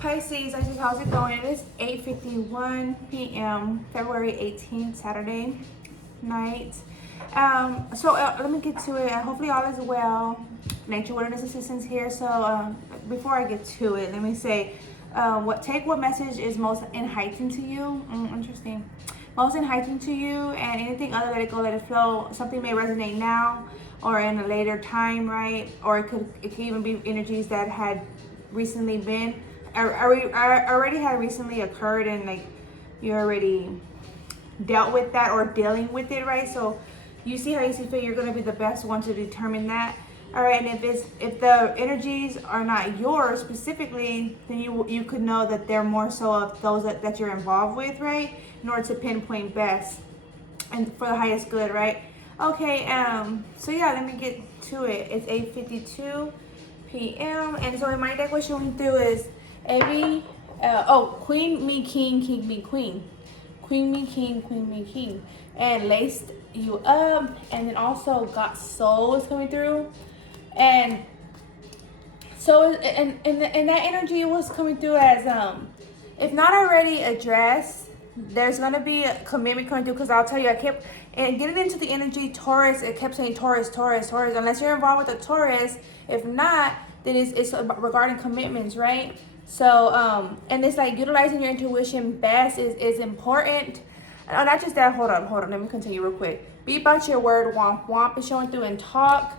Pisces, how's it going? It is 8:51 p.m. February 18th, Saturday night. Let me get to it. Hopefully all is well. Nature Wilderness Assistance here. Before I get to it, let me say what message is most enlightening to you? Interesting. Most enlightening to you, and anything other, let it go, let it flow. Something may resonate now or in a later time, right? Or it could even be energies that had recently been already had recently occurred, and like you already dealt with that or dealing with it, right? So you see how you see fit. You're going to be the best one to determine that. All right, and if the energies are not yours specifically, then you could know that they're more so of those that you're involved with, right? In order to pinpoint best and for the highest good, right? Okay, so yeah, let me get to it. It's 8:52 p.m. and so my deck was showing through is queen me king, king me queen, queen me king, queen me king, and laced you up, and then also got soul is coming through, and so and that energy was coming through as if not already addressed, there's gonna be a commitment coming through, because I'll tell you, I kept and getting into the energy Taurus, it kept saying Taurus, unless you're involved with a Taurus. If not, then it's regarding commitments, right? So and it's like utilizing your intuition best is important. Oh, not just that. Hold on, let me continue real quick. Be about your word. Womp is showing through, and talk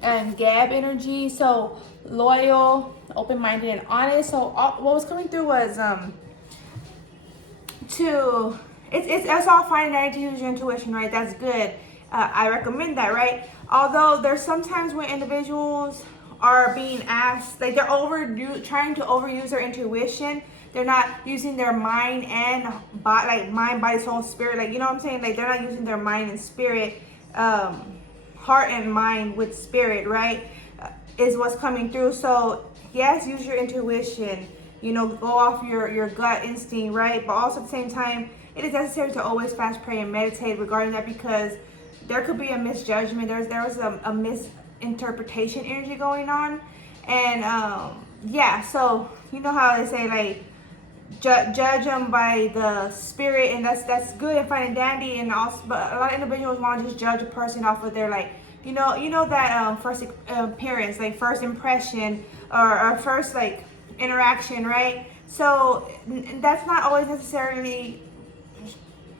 and gab energy. So loyal, open-minded, and honest. So what was coming through was it's all fine and dandy to use your intuition, right? That's good. I recommend that, right? Although there's sometimes when individuals are being asked, like they're trying to overuse their intuition. They're not using their mind and mind, body, soul, spirit. Like, you know what I'm saying? Like they're not using their mind and spirit, heart and mind with spirit, right? Is what's coming through. So yes, use your intuition. You know, go off your gut instinct, right? But also at the same time, it is necessary to always fast, pray, and meditate regarding that, because there could be a misjudgment. There was a misinterpretation energy going on, and yeah. So you know how they say like judge them by the spirit, and that's good and fine and dandy, and also, but a lot of individuals want to just judge a person off of their like you know that first appearance, like first impression or first like interaction, right? So that's not always necessarily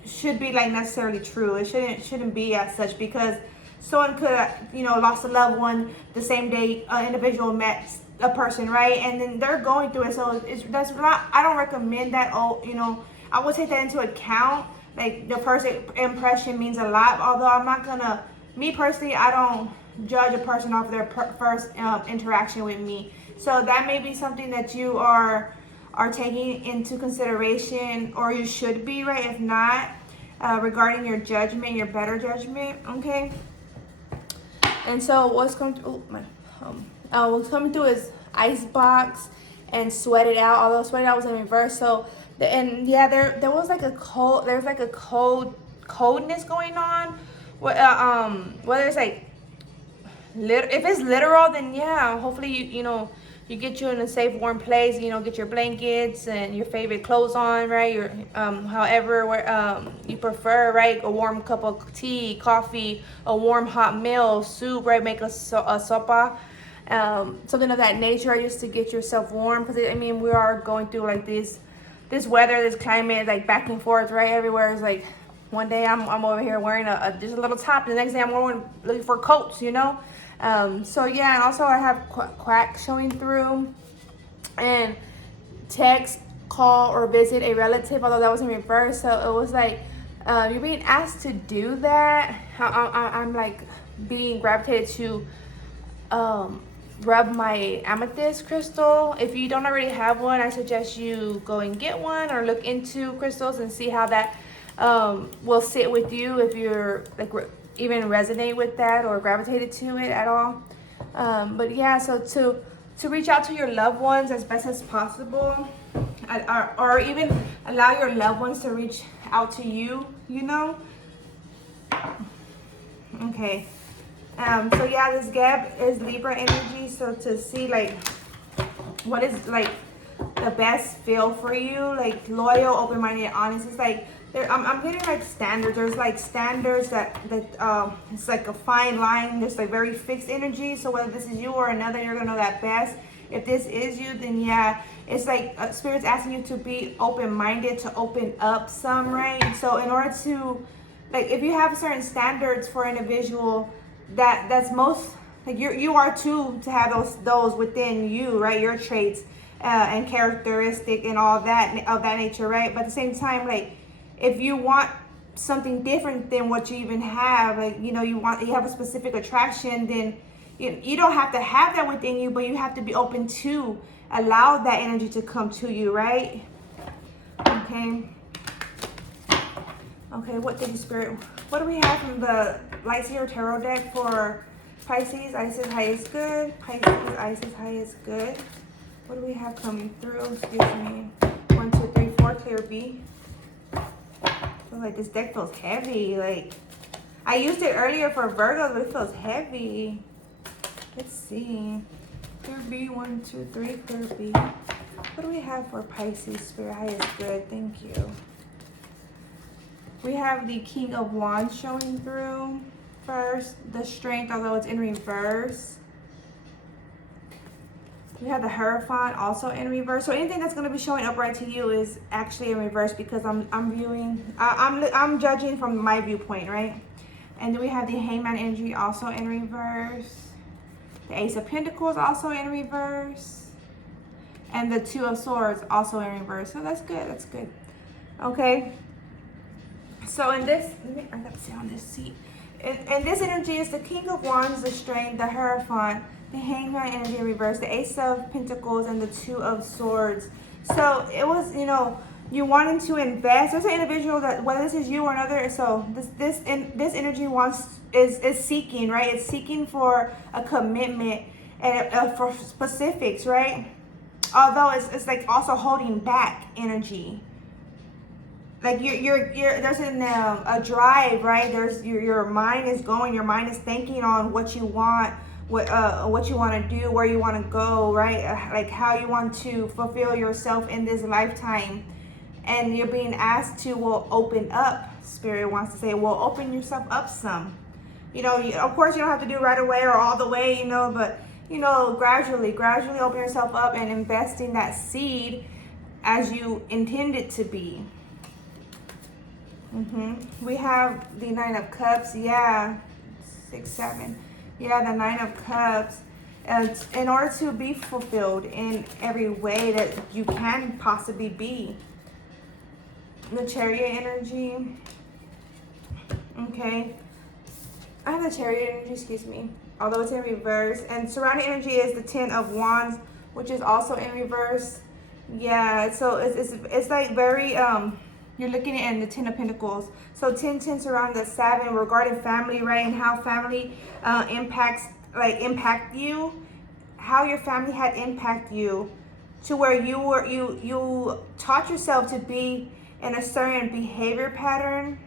should be like necessarily true. It shouldn't be as such, because someone could lost a loved one the same day an individual met a person, right? And then they're going through it. So that's not, I don't recommend that. I would take that into account. Like the first impression means a lot, although I'm not gonna, me personally, I don't judge a person off their first interaction with me. So that may be something that you are taking into consideration, or you should be, right? If not, regarding your judgment, your better judgment, okay? And so what's coming through? What's coming through is icebox and sweat it out. Although sweat it out was in reverse. So there was like a cold. There's like a coldness going on. Whether it's like if it's literal, then yeah. Hopefully you get you in a safe, warm place. Get your blankets and your favorite clothes on, right? Your however you prefer, right? A warm cup of tea, coffee, a warm hot meal, soup, right? Make a sopa, something of that nature, right? Just to get yourself warm, because we are going through like this weather, this climate, like back and forth, right? Everywhere is like, one day I'm over here wearing just a little top, and the next day I'm looking for coats, So yeah, and also I have quack showing through, and text, call, or visit a relative, although that was in reverse. So it was like you're being asked to do that. I'm like being gravitated to rub my amethyst crystal. If you don't already have one, I suggest you go and get one, or look into crystals and see how that will sit with you, if you're like even resonate with that or gravitated to it at all. But yeah, so to reach out to your loved ones as best as possible, or even allow your loved ones to reach out to you, Okay. So yeah, this gap is Libra energy. So to see like what is like the best feel for you, like loyal, open-minded, honest. It's like I'm getting like standards. There's like standards that it's like a fine line. There's like very fixed energy. So whether this is you or another, you're gonna know that best. If this is you, then yeah, it's like Spirit's asking you to be open-minded, to open up some, right? So in order to, like, if you have certain standards for an individual, that's most, like, you are too, to have those within you, right? Your traits and characteristic and all that of that nature, right? But at the same time, like, if you want something different than what you even have, like, you have a specific attraction, then you don't have to have that within you, but you have to be open to allow that energy to come to you, right? Okay. Okay, what did the Spirit, what do we have from the Lightseer Tarot deck for Pisces? Isis High is good. Pisces, Isis High is good. What do we have coming through? Excuse me. 1, 2, 3, 4, clear B. I feel like this deck feels heavy. Like, I used it earlier for Virgo, but it feels heavy. Let's see. Clear B, 1, 2, 3, clear B. What do we have for Pisces? Spirit High is good. Thank you. We have the King of Wands showing through first. The Strength, although it's in reverse. We have the Hierophant also in reverse. So anything that's going to be showing upright to you is actually in reverse, because I'm judging from my viewpoint, right? And then we have the Hangman energy also in reverse. The Ace of Pentacles also in reverse. And the Two of Swords also in reverse. So that's good. That's good. Okay. So in this, I got to sit on this seat. And this energy is the King of Wands, the Strength, the Hierophant, the Hangman energy in reverse, the Ace of Pentacles, and the Two of Swords. So it was, you wanting to invest. There's an individual that, whether this is you or another, so this energy is seeking, right? It's seeking for a commitment and for specifics, right? Although it's like also holding back energy. Like you're there's a drive, right? There's your mind is going, your mind is thinking on what you want, what you want to do, where you want to go, right? Like how you want to fulfill yourself in this lifetime. And you're being asked to, open up. Spirit wants to say, open yourself up some. Of course you don't have to do it right away or all the way, but, gradually open yourself up and invest in that seed as you intend it to be. We have the Nine of Cups. Yeah, 6, 7. Yeah, the Nine of Cups. In order to be fulfilled in every way that you can possibly be. The Chariot energy. Okay. I have the Chariot energy, excuse me. Although it's in reverse. And surrounding energy is the Ten of Wands, which is also in reverse. Yeah, so it's like very, you're looking at the Ten of Pentacles. So 10 surrounding the 7 regarding family, right? And how family impact you. How your family had impact you to where you taught yourself to be in a certain behavior pattern,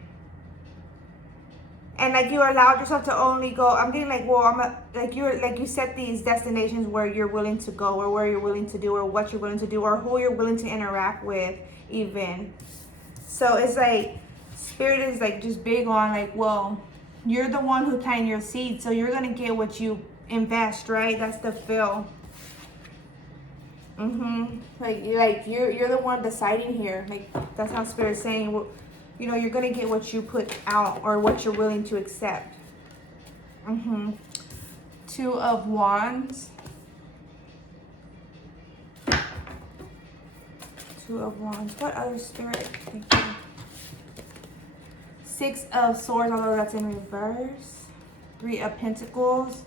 and like you allowed yourself to only go. I'm getting like, you set these destinations where you're willing to go, or where you're willing to do, or what you're willing to do, or who you're willing to interact with, even. So it's like Spirit is like just big on like, you're the one who planted your seed, so you're gonna get what you invest, right? That's the feel. Like you're the one deciding here. Like that's how Spirit's saying, you're gonna get what you put out, or what you're willing to accept. Two of Wands. Two of Wands. What other Spirit? Thank you. 6 of Swords, although that's in reverse. 3 of Pentacles.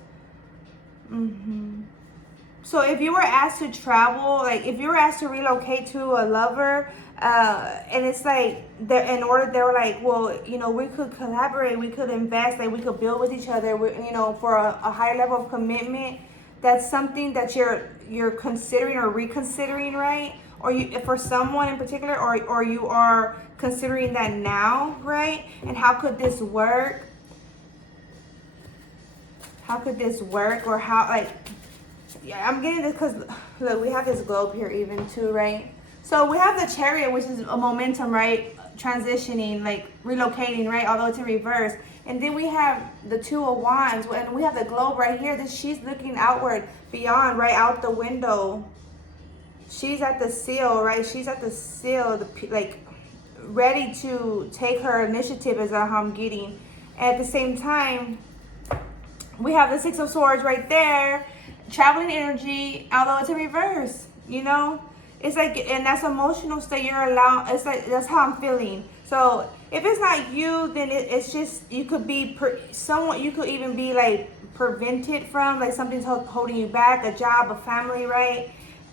So if you were asked to travel, like if you were asked to relocate to a lover, and it's like, they were like, we could collaborate, we could invest, like we could build with each other, for a high level of commitment. That's something that you're considering or reconsidering, right? Or for someone in particular, or you are considering that now, right? And how could this work? How could this work? Or how, like, Yeah, I'm getting this because look, we have this globe here even too, right? So we have the Chariot, which is a momentum, right? Transitioning, like relocating, right? Although it's in reverse. And then we have the Two of Wands, and we have the globe right here. That she's looking outward, beyond, right out the window. She's at the seal, right? She's at the seal, like ready to take her initiative, is how I'm getting. At the same time, we have the Six of Swords right there, traveling energy, although it's in reverse, you know? It's like, and that's emotional state you're allowed, it's like, that's how I'm feeling. So if it's not you, then it's just, you could be, someone, you could even be like prevented from, like something's holding you back, a job, a family, right?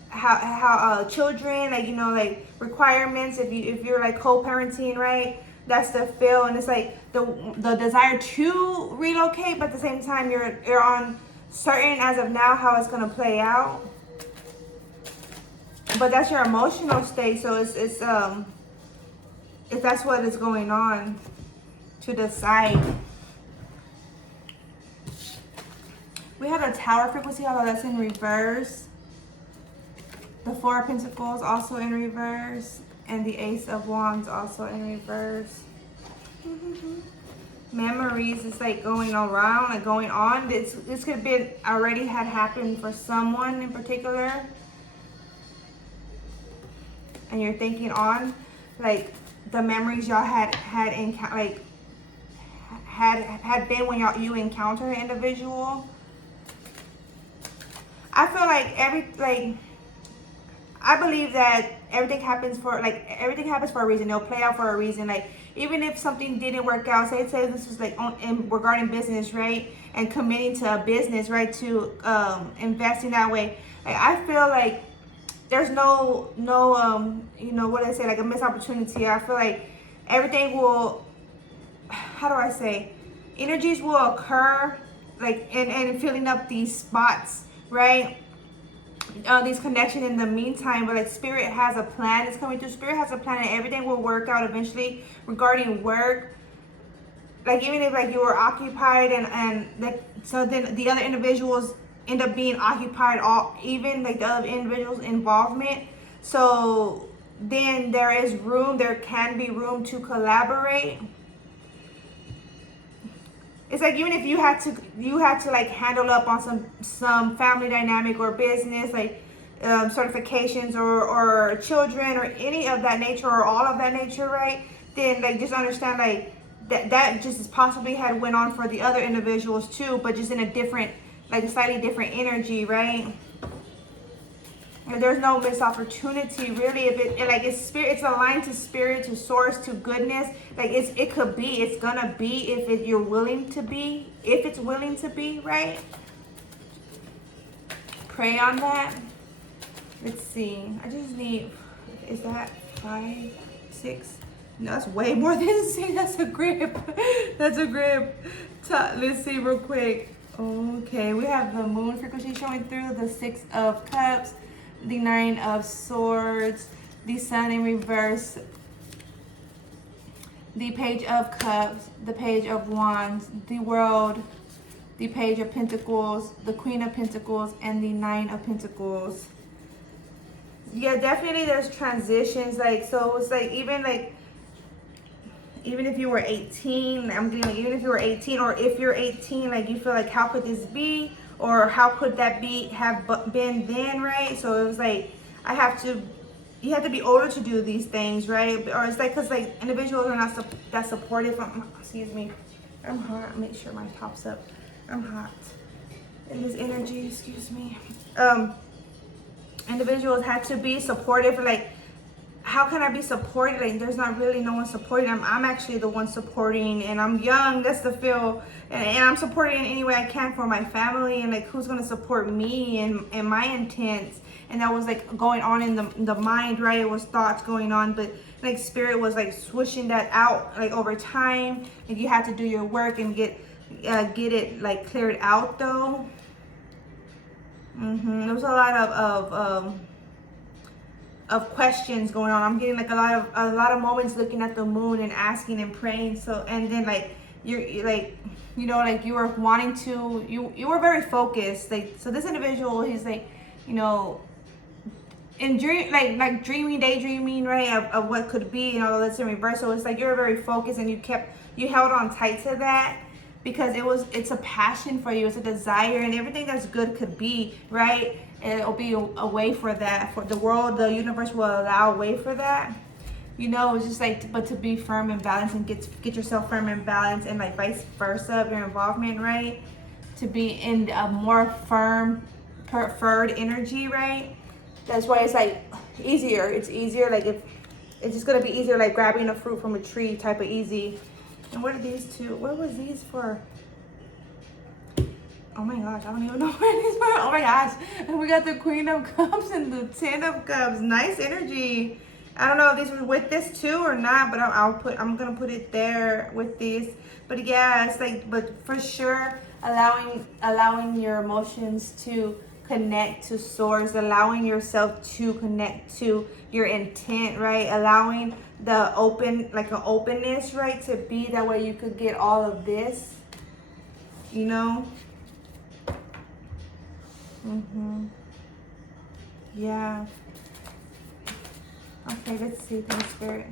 How children, like, you know, like requirements, if you're like co-parenting, right? That's the feel, and it's like the desire to relocate, but at the same time you're on certain as of now how it's gonna play out. But that's your emotional state, so it's if that's what is going on, to decide. We have a Tower frequency, although that's in reverse. The Four of Pentacles also in reverse, and the Ace of Wands also in reverse. Memories is like going around, like going on. This could have been already had happened for someone in particular, and you're thinking on like the memories y'all had been when you encounter an individual. I feel like I believe that everything happens for a reason. It'll play out for a reason. Like even if something didn't work out, say this was like regarding business, right? And committing to a business, right? To investing that way. Like I feel like there's no you know what I say, like a missed opportunity. I feel like everything will, how do I say, energies will occur, like and filling up these spots, right? These connections in the meantime, but like spirit has a plan. It's coming through. Spirit has a plan, and everything will work out eventually regarding work. Like even if like you were occupied and like, so then the other individuals end up being occupied, all even like the other individuals' involvement. So then there can be room to collaborate. It's like even if you had to like handle up on some family dynamic or business, like certifications or children or any of that nature or all of that nature, right? Then like just understand like that just as possibly had went on for the other individuals too, but just in a different, like a slightly different energy, right? And there's no missed opportunity really. If it's spirit, it's aligned to spirit, to source, to goodness. Like it's gonna be if you're willing to be, if it's willing to be, right? Pray on that. Let's see. I just need, is that 5, 6? No, that's way more than 6. That's a grip. That's a grip. Let's see real quick. Okay, we have the Moon frequency showing through, the 6 of Cups, the 9 of Swords, the Sun in reverse, the Page of Cups, the Page of Wands, the World, the Page of Pentacles, the Queen of Pentacles, and the 9 of Pentacles. Yeah, definitely there's transitions. Like, so it's like even if you were 18, I'm getting like even if you were 18, or if you're 18, like you feel like how could this be? Or how could that have been then, right? So it was like, you have to be older to do these things, right? Or it's like, because like individuals are not that supportive. Excuse me, I'm hot. Make sure my top's up. I'm hot in this energy. Excuse me. Individuals had to be supportive. Like, how can I be supported? Like, there's not really no one supporting. I'm actually the one supporting, and I'm young. That's the feel, and I'm supporting in any way I can for my family, and like who's gonna support me and my intents. And that was like going on in the mind, right? It was thoughts going on, but like spirit was like swishing that out like over time. Like you had to do your work and get it like cleared out though. There was a lot of questions going on. I'm getting like a lot of moments looking at the moon and asking and praying. So, and then like you're like, you know, like you were wanting to, you were very focused. Like, so this individual, he's like, you know, in dream, like dreaming, daydreaming, right, of what could be, you know, that's in reverse. So it's like you're very focused, and you held on tight to that because it's a passion for you, it's a desire, and everything that's good could be, right? And it'll be a way for that, for the world, the universe will allow a way for that. You know, it's just like, but to be firm and balanced, and get yourself firm and balanced, and like vice versa, your involvement, right? To be in a more firm, preferred energy, right? That's why it's like easier. It's easier, like if it's just gonna be easier, like grabbing a fruit from a tree type of easy. And what are these two? What was these for? Oh my gosh, I don't even know what these were. Oh my gosh. And we got the Queen of Cups and the Ten of Cups. Nice energy. I don't know if these were with this too or not, but I'm gonna put it there with these. But yeah, it's like, but for sure, allowing your emotions to connect to source, allowing yourself to connect to your intent, right? Allowing the open, like an openness, right? To be that way you could get all of this, you know? Yeah. Okay, let's see, thanks Spirit.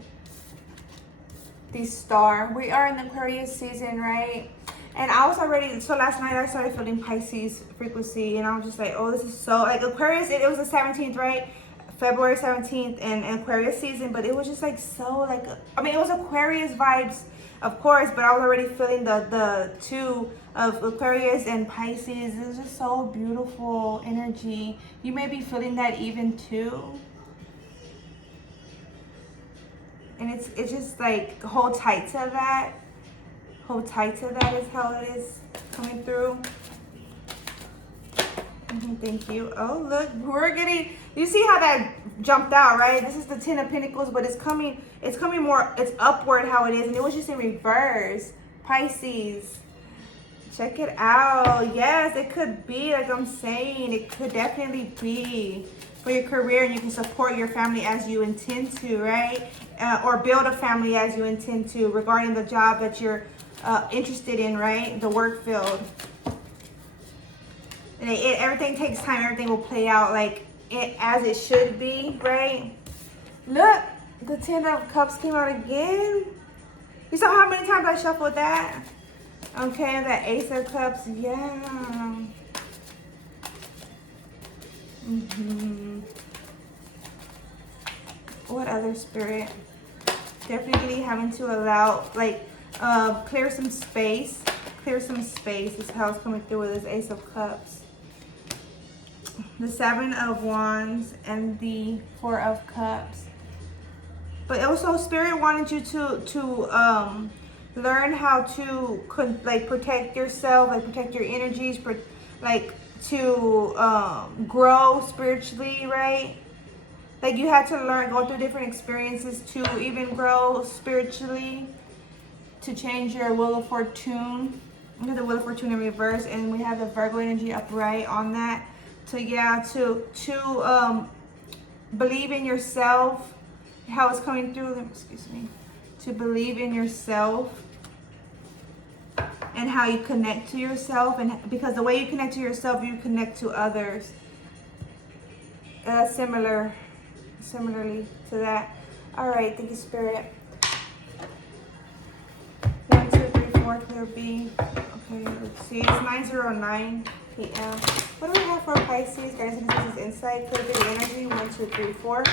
The Star. We are in the Aquarius season, right? And I was already, so last night I started feeling Pisces frequency, and I was just like, oh, this is so, like Aquarius, it was the 17th, right? February 17th, and Aquarius season, but it was just like so, like, I mean, it was Aquarius vibes, of course, but I was already feeling the two of Aquarius and Pisces. It was just so beautiful energy. You may be feeling that even too. And it's just like, hold tight to that. Hold tight to that is how it is coming through. Thank you. Oh, look, we're getting, you see how that jumped out, right? This is the Ten of Pentacles, but it's coming more, it's upward how it is. And it was just in reverse. Pisces. Check it out. Yes, it could be, like I'm saying, it could definitely be for your career, and you can support your family as you intend to, right? Or build a family as you intend to regarding the job that you're interested in, right? The work field. And everything takes time. Everything will play out like as it should be, right? Look, the Ten of Cups came out again. You saw how many times I shuffled that? Okay, the Ace of Cups, yeah. What other Spirit? Definitely having to allow, like, clear some space. Clear some space is how it's coming through with this Ace of Cups. The Seven of Wands and the Four of Cups. But also Spirit wanted you to learn how to like protect yourself, like protect your energies, like to grow spiritually, right? Like you had to learn, go through different experiences to even grow spiritually, to change your Wheel of Fortune. We have the Wheel of Fortune in reverse, and we have the Virgo energy upright on that. So yeah, to believe in yourself, how it's coming through, excuse me, to believe in yourself and how you connect to yourself, and because the way you connect to yourself, you connect to others. Similarly to that. All right, thank you, Spirit. 1, 2, 3, 4, clear B. Okay, let's see. It's 9:09 p.m. What do we have for Pisces, guys? This is insight. Clear B energy. 1, 2, 3, 4.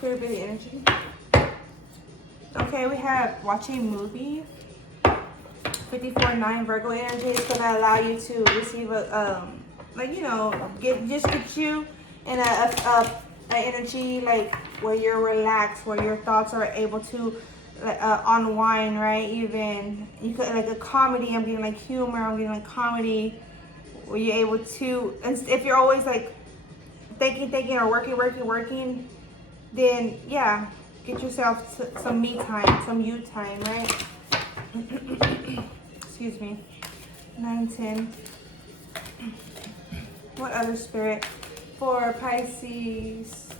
Clear B energy. Okay, we have watching movie. 54-9 Virgo energy is gonna allow you to receive a like, you know, get you in a energy like where you're relaxed, where your thoughts are able to unwind, right? Even you could like a comedy. I'm getting like humor. I'm getting like comedy, where you're able to. And if you're always like thinking or working, then yeah, get yourself some me time, some you time, right? Excuse me. 9, 10. What other Spirit for Pisces?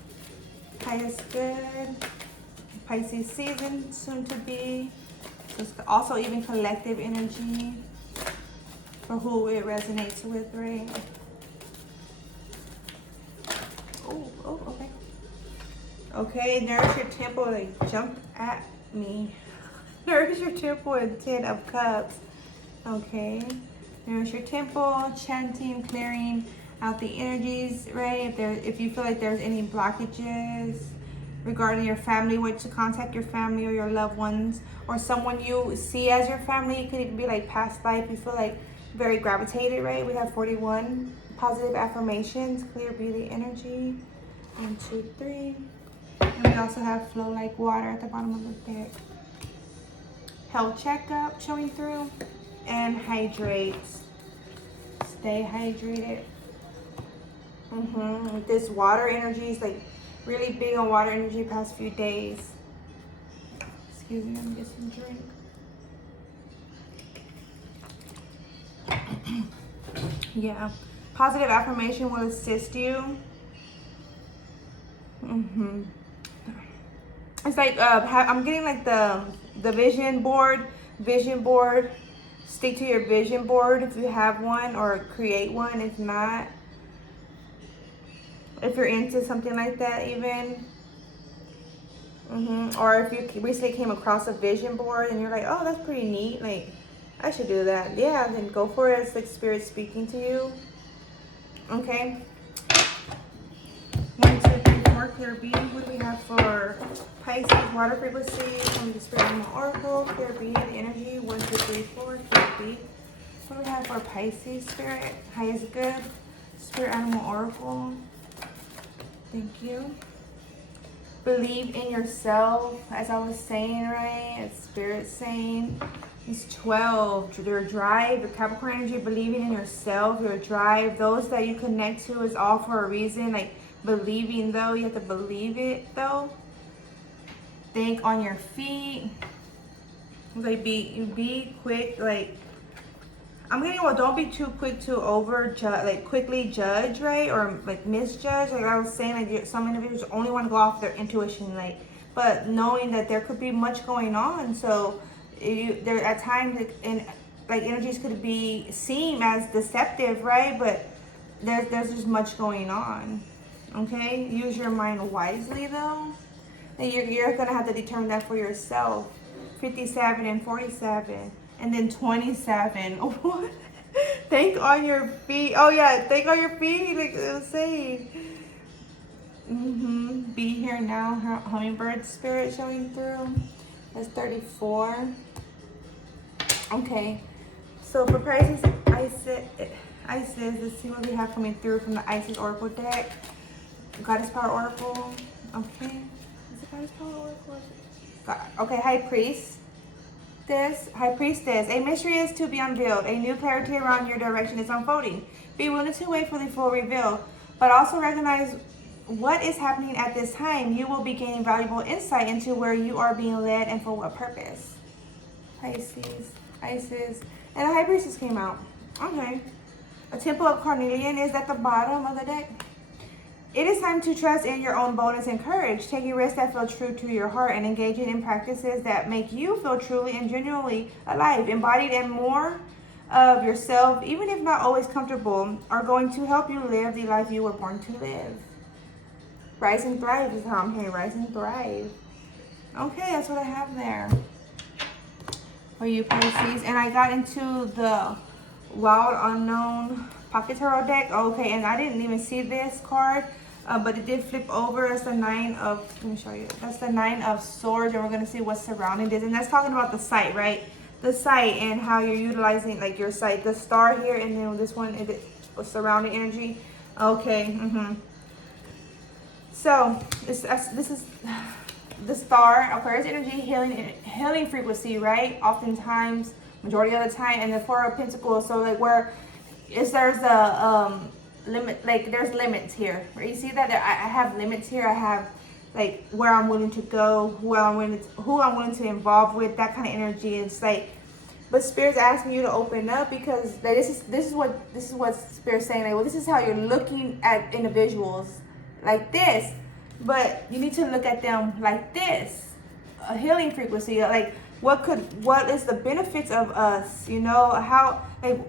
Highest good. Pisces season soon to be. It's also even collective energy for who it resonates with, right? Oh, okay. Okay, nourish your temple. Like, jump at me. Nourish your temple in 10 of Cups. Okay. Nourish your temple, chanting, clearing out the energies, right? If you feel like there's any blockages regarding your family, what to contact your family or your loved ones, or someone you see as your family. It could even be like past life. You feel like very gravitated, right? We have 41 positive affirmations, clear beauty energy. 1, 2, 3. And we also have flow like water at the bottom of the deck. Health checkup showing through. And hydrate. Stay hydrated. This water energy is like really big on water energy past few days. Excuse me, let me get some drink. Yeah. Positive affirmation will assist you. It's like I'm getting like the vision board. Stick to your vision board if you have one, or create one if not. If you're into something like that, even. Or if you recently came across a vision board and you're like, oh, that's pretty neat. Like, I should do that. Yeah, then go for it. It's like spirit speaking to you. Okay. 1, 2, 3, 4, clear beauty. What do we have for Pisces? Water frequency from the Spirit Animal Oracle. Clear beauty, the energy. 1, 2, 3, 4, clear beauty. What do we have for Pisces Spirit? Highest good. Spirit Animal Oracle. Thank you. Believe in yourself, as I was saying, right? It's Spirit saying. It's 12. Your drive, your Capricorn energy, believing in yourself, your drive. Those that you connect to is all for a reason. Like, believing though, you have to believe it though. Think on your feet. Like be quick. Like, I'm getting, well, don't be too quick to quickly judge, right? Or like misjudge. Like I was saying, like some individuals only want to go off their intuition, like, but knowing that there could be much going on. So there at times, like energies could seem as deceptive, right? But there's just much going on. Okay, use your mind wisely though. And you're gonna have to determine that for yourself. 57 and 47, and then 27. What? Think on your feet. Oh yeah, think on your feet. Like I was saying. Be here now. Hummingbird spirit showing through. That's 34. Okay. So for Pisces, Isis. Let's see what we have coming through from the Isis Oracle deck. Goddess Power Oracle. Okay. Is it Goddess Power Oracle? Okay, High Priestess. A mystery is to be unveiled. A new clarity around your direction is unfolding. Be willing to wait for the full reveal, but also recognize what is happening at this time. You will be gaining valuable insight into where you are being led and for what purpose. Pisces, Isis, and the High Priestess came out. Okay. A Temple of Carnelian is at the bottom of the deck. It is time to trust in your own boldness and courage, taking risks that feel true to your heart and engaging in practices that make you feel truly and genuinely alive, embodied, and more of yourself, even if not always comfortable, are going to help you live the life you were born to live. Rise and thrive is how I'm hearing. Rise and thrive. Okay, that's what I have there for you, Pisces. And I got into the Wild Unknown Pocket Tarot deck. Okay, and I didn't even see this card. But it did flip over. It's the 9 of, let me show you. That's the 9 of Swords, and we're going to see what's surrounding this. And that's talking about the sight, right? The sight and how you're utilizing, like, your sight. The star here, and then this one is surrounding energy. Okay. So, this is the star, Aquarius energy, healing frequency, right? Oftentimes, majority of the time, and the Four of Pentacles. So, like, there's a limit, like there's limits here. Right? You see that I have limits here. I have like where I'm willing to go, who I'm willing to involve with, that kind of energy. It's like, but Spirit's asking you to open up, because like, this is what Spirit's saying. Like, well, this is how you're looking at individuals, like this, but you need to look at them like this, a healing frequency. Like what is the benefits of us, you know, how, like,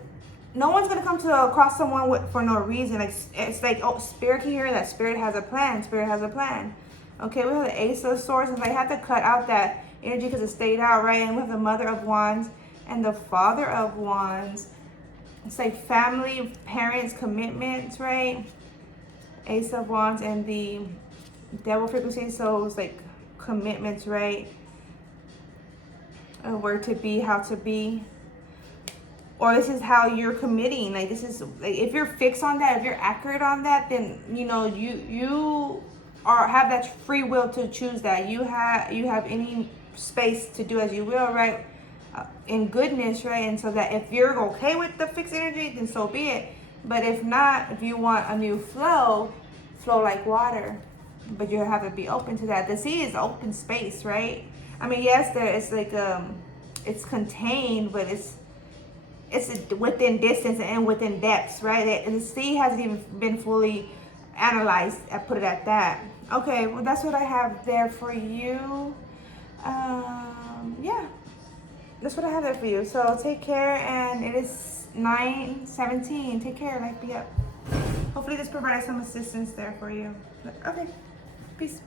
no one's gonna come to across someone for no reason. Like, it's like, oh, spirit can hear that. Spirit has a plan. Spirit has a plan. Okay, we have the Ace of Swords, and I had to cut out that energy because it stayed out, right? And we have the Mother of Wands and the Father of Wands. It's like family, parents, commitments, right? Ace of Wands and the Devil frequency, so it's like commitments, right? Where to be, how to be. Or this is how you're committing. Like, this is, like, if you're fixed on that, if you're accurate on that, then, you know, you have that free will to choose that. You have any space to do as you will, right? In goodness, right? And so that if you're okay with the fixed energy, then so be it. But if not, if you want a new flow like water, but you have to be open to that. The sea is open space, right? I mean, yes, it's like it's contained, but it's within distance and within depths, right? And the sea hasn't even been fully analyzed. I put it at that. Okay, well, that's what I have there for you. Yeah, that's what I have there for you. So take care, and it is 9:17. Take care, life be up. Hopefully this provided some assistance there for you. Okay, peace.